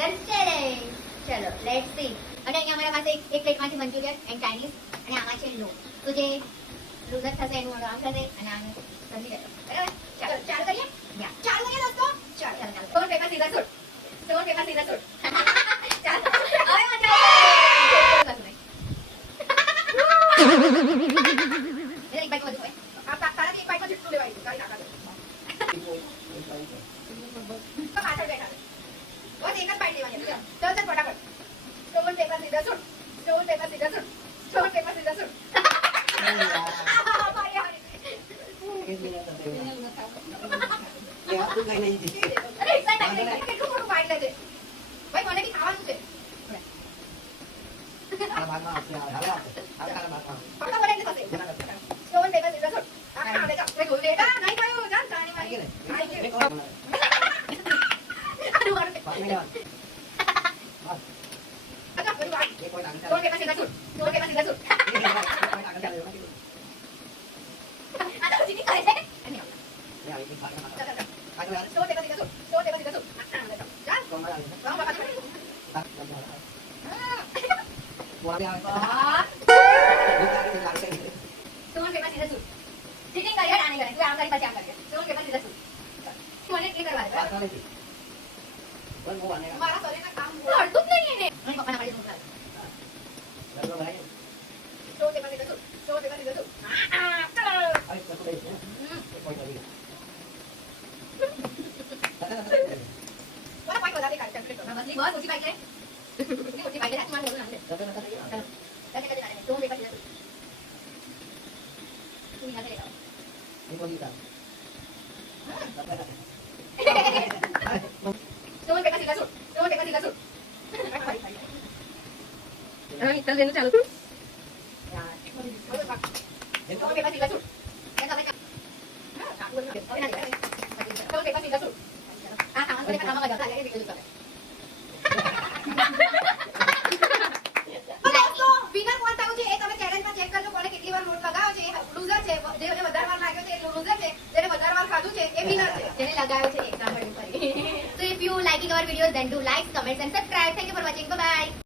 ચલો let's see. અને અહીંયા અમારા પાસે એક પ્લેટમાંથી મંચુરિયન એન્ડ ચાઇનીઝ અને આમાં છે લો. તો જે લૂઝર થશે એનું આમ થશે અને આને સમજી લેજો. બરાબર? ચાલો ચાલુ કરીએ. યા ચાલુ કરીએ દોસ્તો. ચાલો ચાલો ચાલો. Stone paper scissor shoot. Stone paper scissor shoot. ચાલો હવે મજા આવે. એક બાઈક વધુ હોય. આ તારા એક બાઈકમાં જેટલું લેવાય છે તારી નાખા દે. તો પાછળ બેઠા. બસ એક જ બાઈક લેવાની છે. ચાલ ચાલ ફટાફટ. Stone paper scissor shoot. Stone paper scissor shoot. Stone paper scissor shoot. અરે એક્સાઇટ થઈ ગઈ. કેટલું મોટું બાઈક લેજે. ભાઈ મને બી ખાવાનું છે. પક્કા બોલે એટલે થશે. Stone paper scissor shoot. આ બેટા મેં ગોલ બેટા નહીં ગયો જાન જાણી મારી. આનું મારું અચ્છા બોલી વાત. Stone paper scissor shoot. Stone paper scissor shoot. આ તો જીતી કરે છે. Stone paper scissor shoot. Stone paper scissor shoot. જાન રામ બાપા stone paper scissor shoot. Cheating કરી આને કરે. તું આમ કરી પછી આમ કરજે. Stone paper scissor shoot. મને ક્લિક કરવા દે. મારા શરીરના કામ અડતું જ નહીં એને. નહીં પપ્પાના પાડી દઉં. Stone paper scissor shoot. Stone paper scissor shoot. કોના પાઈ વધારે કાઢ ચાલ. બસ ઓછી પાઈ લે. ઓછી પાઈ લે. તમારું બોલું નામ છે. ચાલો. કદે કદે કાઢે. Stone paper scissor shoot. તું નિહાળ લે. Stone paper scissor shoot. Stone paper scissor shoot. હા ચાલ દેનું ચાલુ. Stone paper scissor shoot. Stone paper scissor shoot. આ સામાન કોને કામમાં ગયો લાગે કે બીજું કરે. દોસ્તો વિનર કોણ થયું છે એ તમે ચેલેન્જમાં ચેક કરજો કોને કેટલી વાર નોટ લગાવ્યો છે. લૂઝર છે જેને વધારે વાર લાગ્યો છે એ લૂઝર છે. જેને વધારે વાર ખાધું છે એ વિનર છે. જેને લગાવ્યો છે એક્ઝામ્પલ ઉપર. So if you liking our videos then do like, comment and subscribe. Thank you for watching. Bye bye.